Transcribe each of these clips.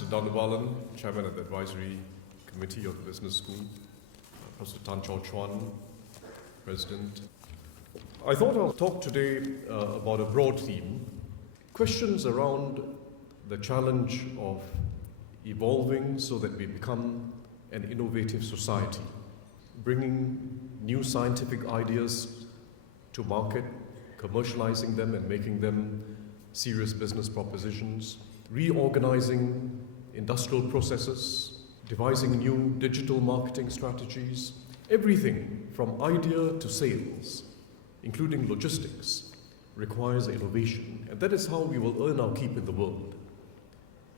Mr. Dandabalan, Chairman of the Advisory Committee of the Business School, Professor Tan Chow Chuan, President. I thought I'll talk today about a broad theme, questions around the challenge of evolving so that we become an innovative society, bringing new scientific ideas to market, commercializing them and making them serious business propositions, reorganizing industrial processes, devising new digital marketing strategies, everything from idea to sales, including logistics, requires innovation. And that is how we will earn our keep in the world.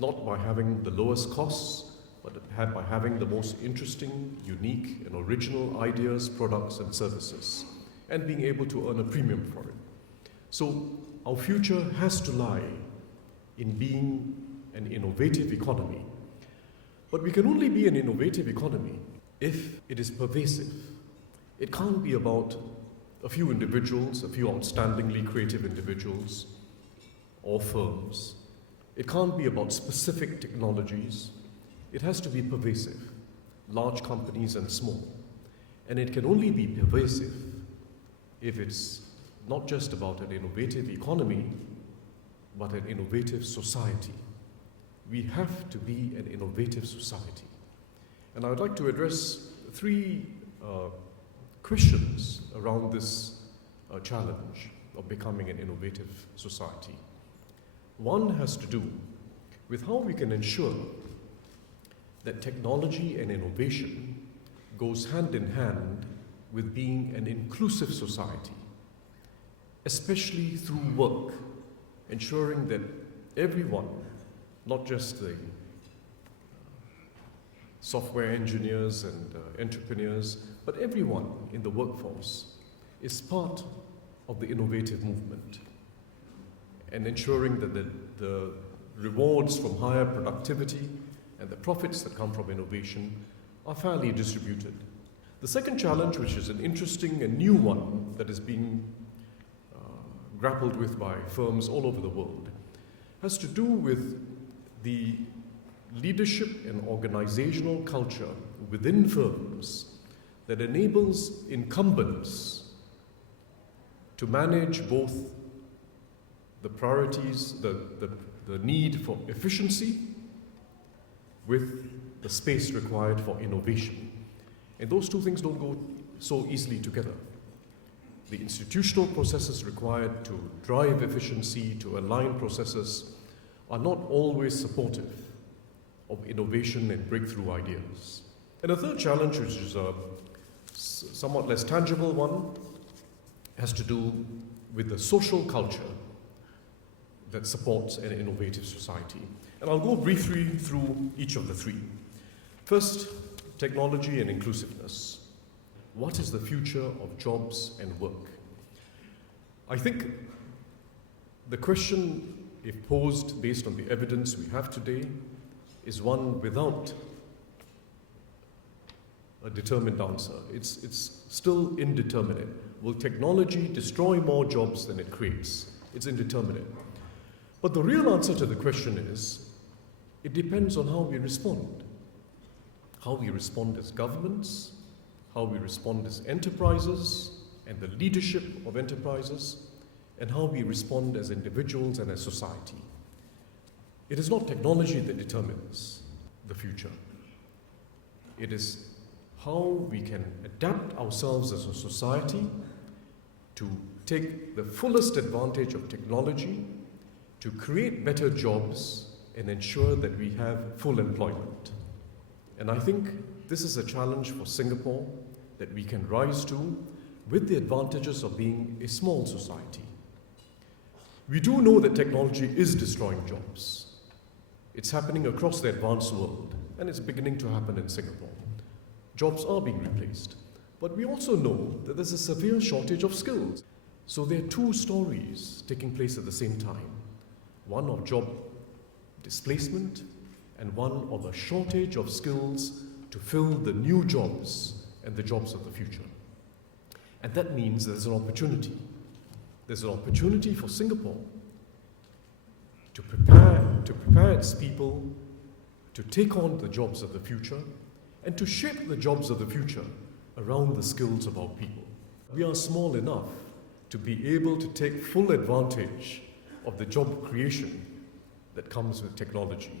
Not by having the lowest costs, but by having the most interesting, unique, and original ideas, products, and services, and being able to earn a premium for it. So our future has to lie in being an innovative economy. But we can only be an innovative economy if it is pervasive. It can't be about a few individuals, a few outstandingly creative individuals or firms. It can't be about specific technologies. It has to be pervasive, large companies and small. And it can only be pervasive if it's not just about an innovative economy, but an innovative society. We have to be an innovative society. And I would like to address three questions around this challenge of becoming an innovative society. One has to do with how we can ensure that technology and innovation goes hand in hand with being an inclusive society, especially through work, ensuring that everyone, not just the software engineers and entrepreneurs, but everyone in the workforce is part of the innovative movement, and ensuring that the rewards from higher productivity and the profits that come from innovation are fairly distributed. The second challenge, which is an interesting and new one that is being grappled with by firms all over the world, has to do with the leadership and organizational culture within firms that enables incumbents to manage both the priorities, the need for efficiency with the space required for innovation. And those two things don't go so easily together. The institutional processes required to drive efficiency, to align processes, are not always supportive of innovation and breakthrough ideas. And a third challenge, which is a somewhat less tangible one, has to do with the social culture that supports an innovative society. And I'll go briefly through each of the three. First, technology and inclusiveness. What is the future of jobs and work? I think the question, if posed based on the evidence we have today, is one without a determined answer. It's still indeterminate. Will technology destroy more jobs than it creates? It's indeterminate. But the real answer to the question is, it depends on how we respond. How we respond as governments, how we respond as enterprises and the leadership of enterprises, and how we respond as individuals and as society. It is not technology that determines the future. It is how we can adapt ourselves as a society to take the fullest advantage of technology to create better jobs and ensure that we have full employment. And I think this is a challenge for Singapore that we can rise to with the advantages of being a small society. We do know that technology is destroying jobs. It's happening across the advanced world, and it's beginning to happen in Singapore. Jobs are being replaced. But we also know that there's a severe shortage of skills. So there are two stories taking place at the same time. One of job displacement and one of a shortage of skills to fill the new jobs and the jobs of the future. And that means there's an opportunity. There's an opportunity for Singapore to prepare its people to take on the jobs of the future and to shape the jobs of the future around the skills of our people. We are small enough to be able to take full advantage of the job creation that comes with technology,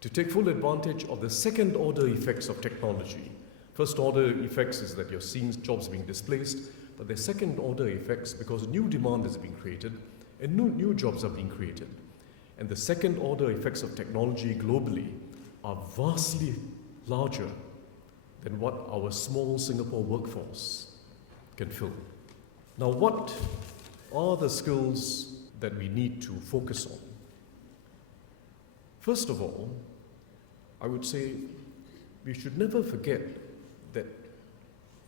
to take full advantage of the second order effects of technology. First order effects is that you're seeing jobs being displaced, but the second order effects because new demand is being created and new jobs are being created. And the second order effects of technology globally are vastly larger than what our small Singapore workforce can fill. Now, what are the skills that we need to focus on? First of all, I would say we should never forget that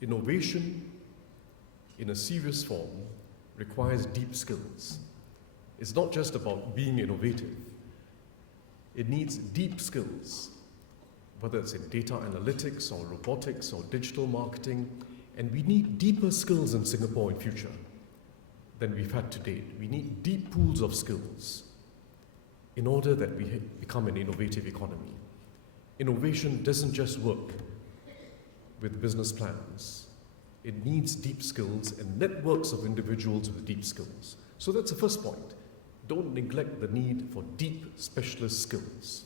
innovation in a serious form requires deep skills. It's not just about being innovative. It needs deep skills, whether it's in data analytics or robotics or digital marketing, and we need deeper skills in Singapore in future than we've had to date. We need deep pools of skills in order that we become an innovative economy. Innovation doesn't just work with business plans. It needs deep skills and networks of individuals with deep skills. So that's the first point. Don't neglect the need for deep specialist skills,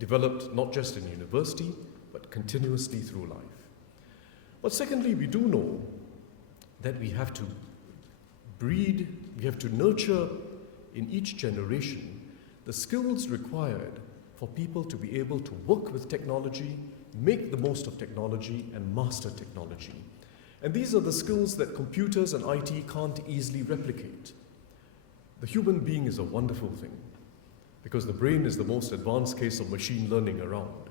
developed not just in university, but continuously through life. But secondly, we do know that we have to breed, we have to nurture in each generation the skills required for people to be able to work with technology, make the most of technology, and master technology. And these are the skills that computers and IT can't easily replicate. The human being is a wonderful thing because the brain is the most advanced case of machine learning around.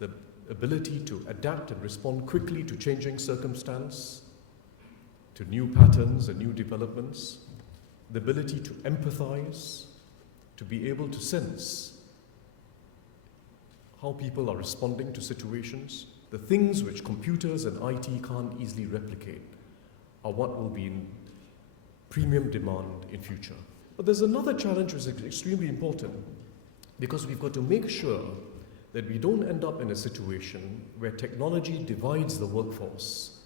The ability to adapt and respond quickly to changing circumstance, to new patterns and new developments, the ability to empathize, to be able to sense how people are responding to situations. The things which computers and IT can't easily replicate are what will be in premium demand in future. But there's another challenge which is extremely important because we've got to make sure that we don't end up in a situation where technology divides the workforce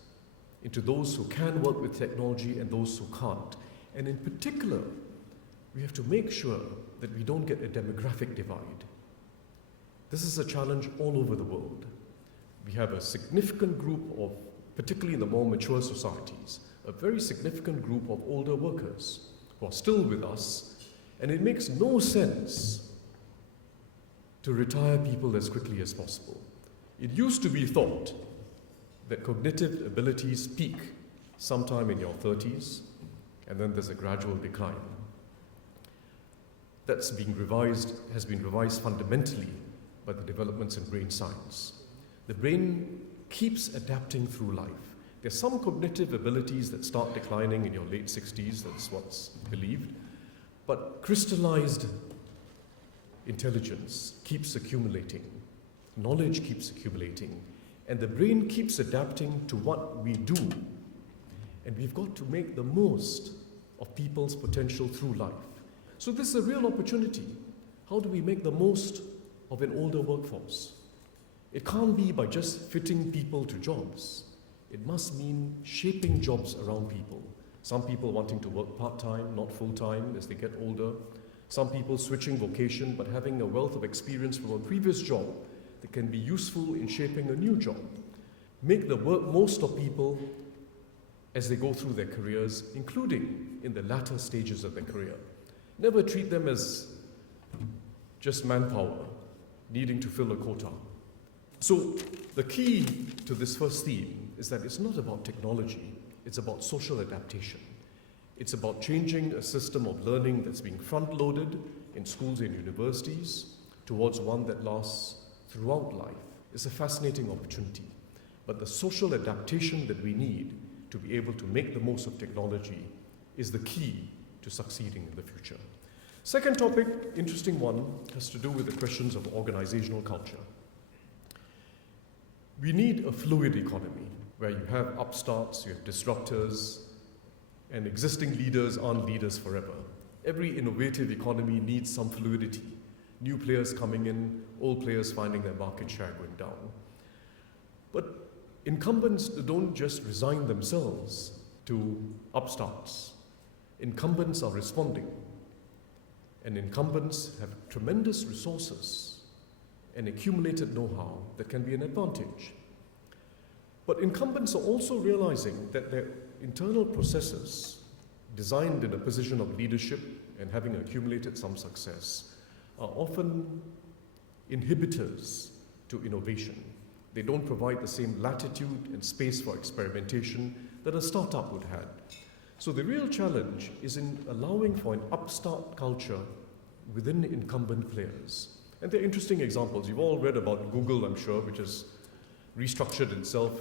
into those who can work with technology and those who can't. And in particular, we have to make sure that we don't get a demographic divide. This is a challenge all over the world. We have a significant group of, particularly in the more mature societies, a very significant group of older workers who are still with us, and it makes no sense to retire people as quickly as possible. It used to be thought that cognitive abilities peak sometime in your 30s, and then there's a gradual decline. That's has been revised fundamentally by the developments in brain science. The brain keeps adapting through life. There's some cognitive abilities that start declining in your late 60s, that's what's believed, but crystallized intelligence keeps accumulating, knowledge keeps accumulating, and the brain keeps adapting to what we do. And we've got to make the most of people's potential through life. So this is a real opportunity. How do we make the most of an older workforce? It can't be by just fitting people to jobs. It must mean shaping jobs around people. Some people wanting to work part-time, not full-time as they get older. Some people switching vocation but having a wealth of experience from a previous job that can be useful in shaping a new job. Make the most of people as they go through their careers, including in the latter stages of their career. Never treat them as just manpower, needing to fill a quota. So the key to this first theme is that it's not about technology, it's about social adaptation. It's about changing a system of learning that's being front-loaded in schools and universities towards one that lasts throughout life. It's a fascinating opportunity. But the social adaptation that we need to be able to make the most of technology is the key to succeeding in the future. Second topic, interesting one, has to do with the questions of organizational culture. We need a fluid economy where you have upstarts, you have disruptors, and existing leaders aren't leaders forever. Every innovative economy needs some fluidity, New players coming in, old players finding their market share going down. But incumbents don't just resign themselves to upstarts. Incumbents are responding. And incumbents have tremendous resources and accumulated know-how that can be an advantage. But incumbents are also realizing that their internal processes, designed in a position of leadership and having accumulated some success, are often inhibitors to innovation. They don't provide the same latitude and space for experimentation that a startup would have. So the real challenge is in allowing for an upstart culture within incumbent players. And there are interesting examples. You've all read about Google, I'm sure, which has restructured itself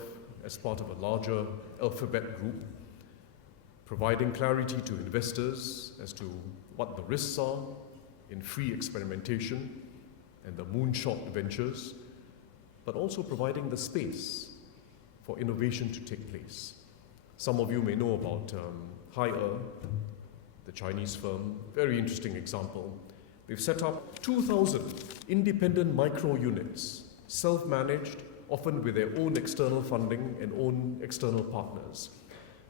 as part of a larger Alphabet group, providing clarity to investors as to what the risks are in free experimentation and the moonshot ventures, but also providing the space for innovation to take place. Some of you may know about Haier, the Chinese firm, very interesting example. They've set up 2,000 independent micro units, self-managed, often with their own external funding and own external partners,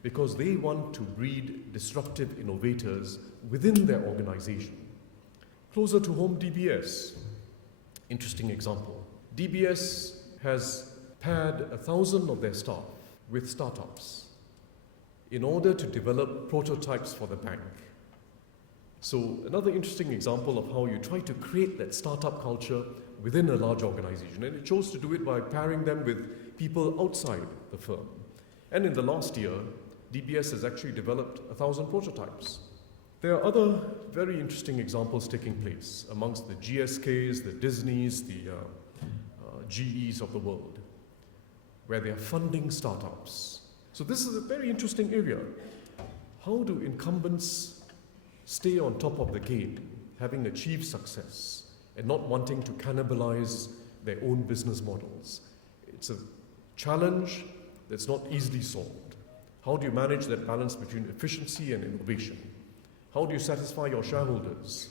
because they want to breed disruptive innovators within their organization. Closer to home, DBS, interesting example. DBS has paired 1,000 of their staff with startups in order to develop prototypes for the bank. So another interesting example of how you try to create that startup culture within a large organization. And it chose to do it by pairing them with people outside the firm. And in the last year, DBS has actually developed 1,000 prototypes. There are other very interesting examples taking place amongst the GSKs, the Disneys, the GEs of the world, where they are funding startups. So this is a very interesting area. How do incumbents stay on top of the game, having achieved success, and not wanting to cannibalize their own business models? It's a challenge that's not easily solved. How do you manage that balance between efficiency and innovation? How do you satisfy your shareholders,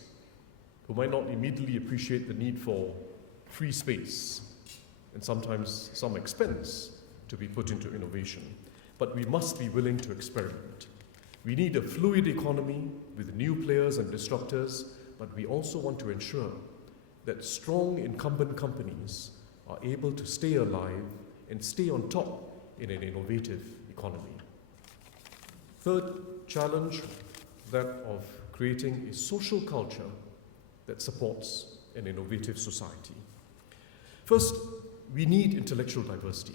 who might not immediately appreciate the need for free space and sometimes some expense to be put into innovation? But we must be willing to experiment. We need a fluid economy with new players and disruptors, but we also want to ensure that strong incumbent companies are able to stay alive and stay on top in an innovative economy. Third challenge, that of creating a social culture that supports an innovative society. First, we need intellectual diversity.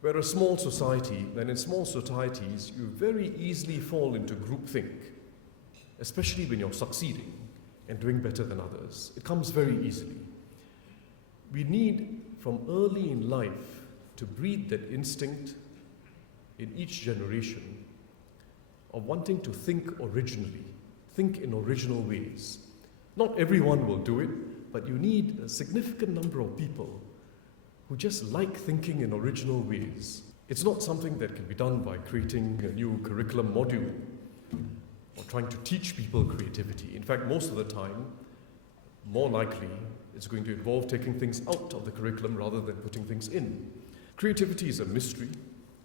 We're a small society, and in small societies, you very easily fall into groupthink, especially when you're succeeding and doing better than others. It comes very easily. We need, from early in life, to breed that instinct in each generation of wanting to think originally, think in original ways. Not everyone will do it, but you need a significant number of people who just like thinking in original ways. It's not something that can be done by creating a new curriculum module or trying to teach people creativity. In fact, most of the time, more likely, it's going to involve taking things out of the curriculum rather than putting things in. Creativity is a mystery.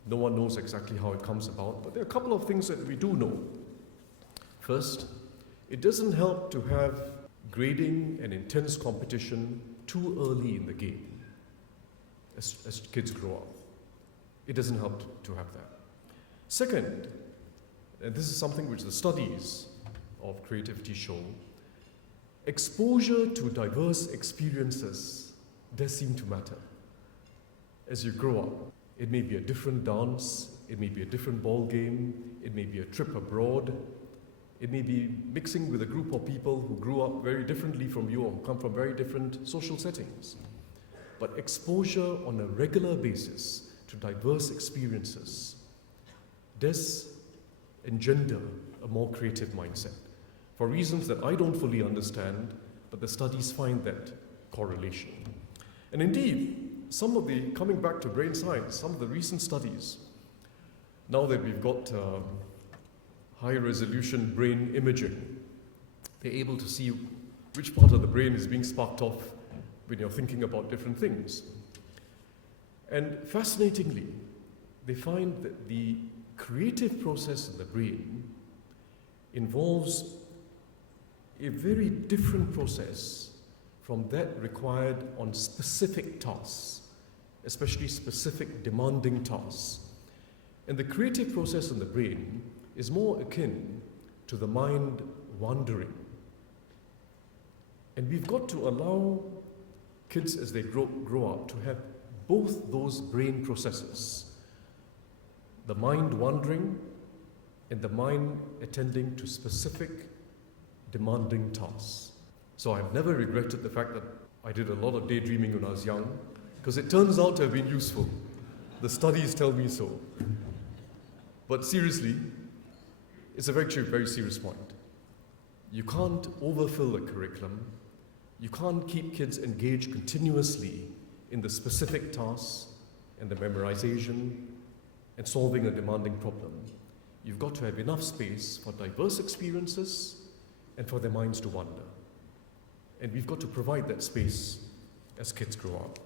No one knows exactly how it comes about, but there are a couple of things that we do know. First, it doesn't help to have grading and intense competition too early in the game as kids grow up. It doesn't help to have that. Second, and this is something which the studies of creativity show, exposure to diverse experiences does seem to matter. As you grow up, it may be a different dance, it may be a different ball game, it may be a trip abroad, it may be mixing with a group of people who grew up very differently from you or come from very different social settings. But exposure on a regular basis to diverse experiences does engender a more creative mindset. For reasons that I don't fully understand, but the studies find that correlation. And indeed, coming back to brain science, some of the recent studies, now that we've got high resolution brain imaging, they're able to see which part of the brain is being sparked off when you're thinking about different things. And fascinatingly, they find that the creative process in the brain involves a very different process from that required on specific tasks, especially specific demanding tasks. And the creative process in the brain is more akin to the mind wandering. And we've got to allow kids as they grow up to have both those brain processes, the mind wandering and the mind attending to specific demanding tasks. So I've never regretted the fact that I did a lot of daydreaming when I was young, because it turns out to have been useful. The studies tell me so. But seriously, it's a very serious point. You can't overfill a curriculum. You can't keep kids engaged continuously in the specific tasks and the memorization and solving a demanding problem. You've got to have enough space for diverse experiences and for their minds to wander. And we've got to provide that space as kids grow up.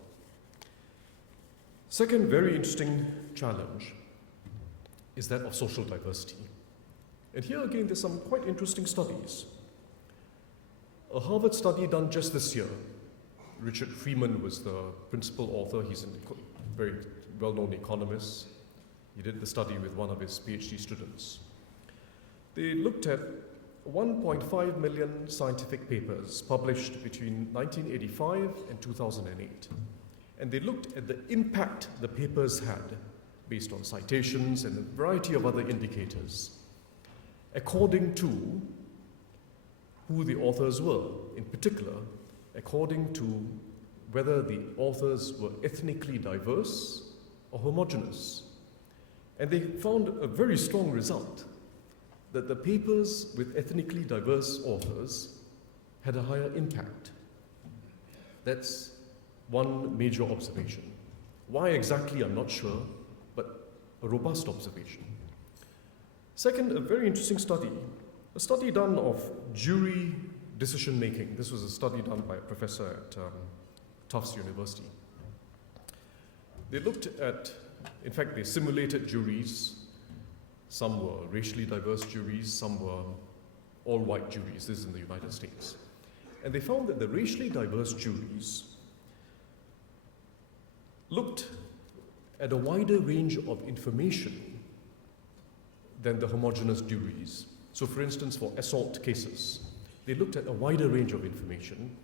Second very interesting challenge is that of social diversity. And here again, there's some quite interesting studies. A Harvard study done just this year, Richard Freeman was the principal author. He's a very well-known economist. He did the study with one of his PhD students. They looked at 1.5 million scientific papers published between 1985 and 2008. And they looked at the impact the papers had based on citations and a variety of other indicators, according to who the authors were, in particular, according to whether the authors were ethnically diverse or homogeneous. And they found a very strong result, that the papers with ethnically diverse authors had a higher impact. That's one major observation. Why exactly, I'm not sure, but a robust observation. Second, a very interesting study, a study done of jury decision making. This was a study done by a professor at Tufts University. They looked at, in fact, they simulated juries. Some were racially diverse juries, some were all white juries. This is in the United States. And they found that the racially diverse juries looked at a wider range of information than the homogeneous juries. So for instance, for assault cases, they looked at a wider range of information,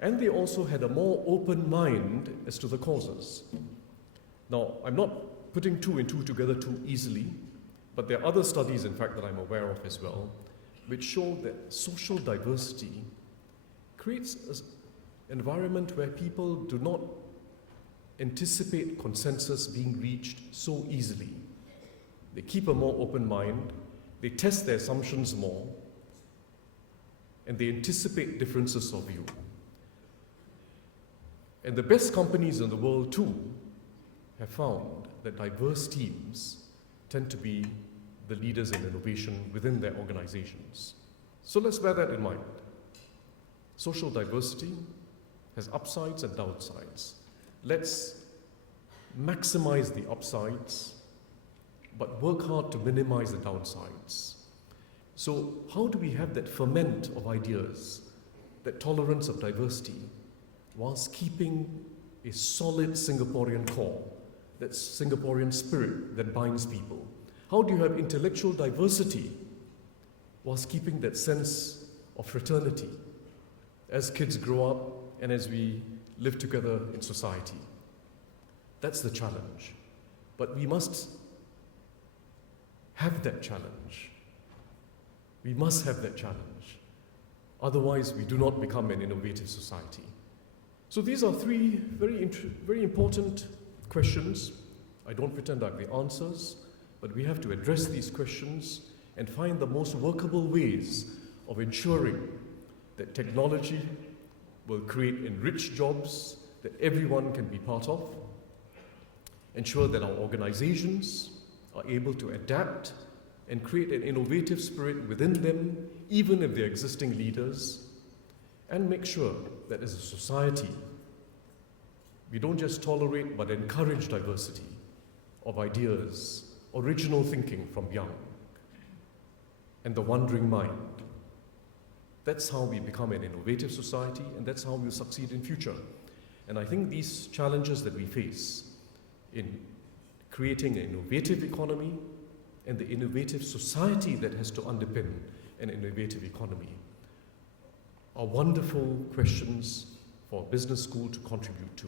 and they also had a more open mind as to the causes. Now, I'm not putting two and two together too easily, but there are other studies, in fact, that I'm aware of as well, which show that social diversity creates an environment where people do not anticipate consensus being reached so easily. They keep a more open mind, they test their assumptions more, and they anticipate differences of view. And the best companies in the world, too, have found that diverse teams tend to be the leaders in innovation within their organizations. So let's bear that in mind. Social diversity has upsides and downsides. Let's maximize the upsides, but work hard to minimize the downsides. So how do we have that ferment of ideas, that tolerance of diversity, whilst keeping a solid Singaporean core, that Singaporean spirit that binds people? How do you have intellectual diversity whilst keeping that sense of fraternity as kids grow up and as we live together in society? That's the challenge. But we must have that challenge. We must have that challenge. Otherwise, we do not become an innovative society. So these are three very important questions. I don't pretend I have the answers, but we have to address these questions and find the most workable ways of ensuring that technology will create enriched jobs that everyone can be part of, ensure that our organizations are able to adapt and create an innovative spirit within them, even if they're existing leaders, and make sure that as a society, we don't just tolerate but encourage diversity of ideas, original thinking from young, and the wandering mind. That's how we become an innovative society, and that's how we'll succeed in future. And I think these challenges that we face in creating an innovative economy and the innovative society that has to underpin an innovative economy are wonderful questions for a business school to contribute to.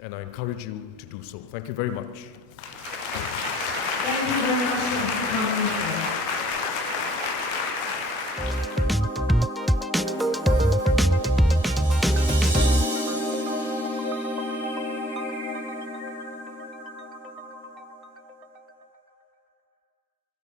And I encourage you to do so. Thank you very much.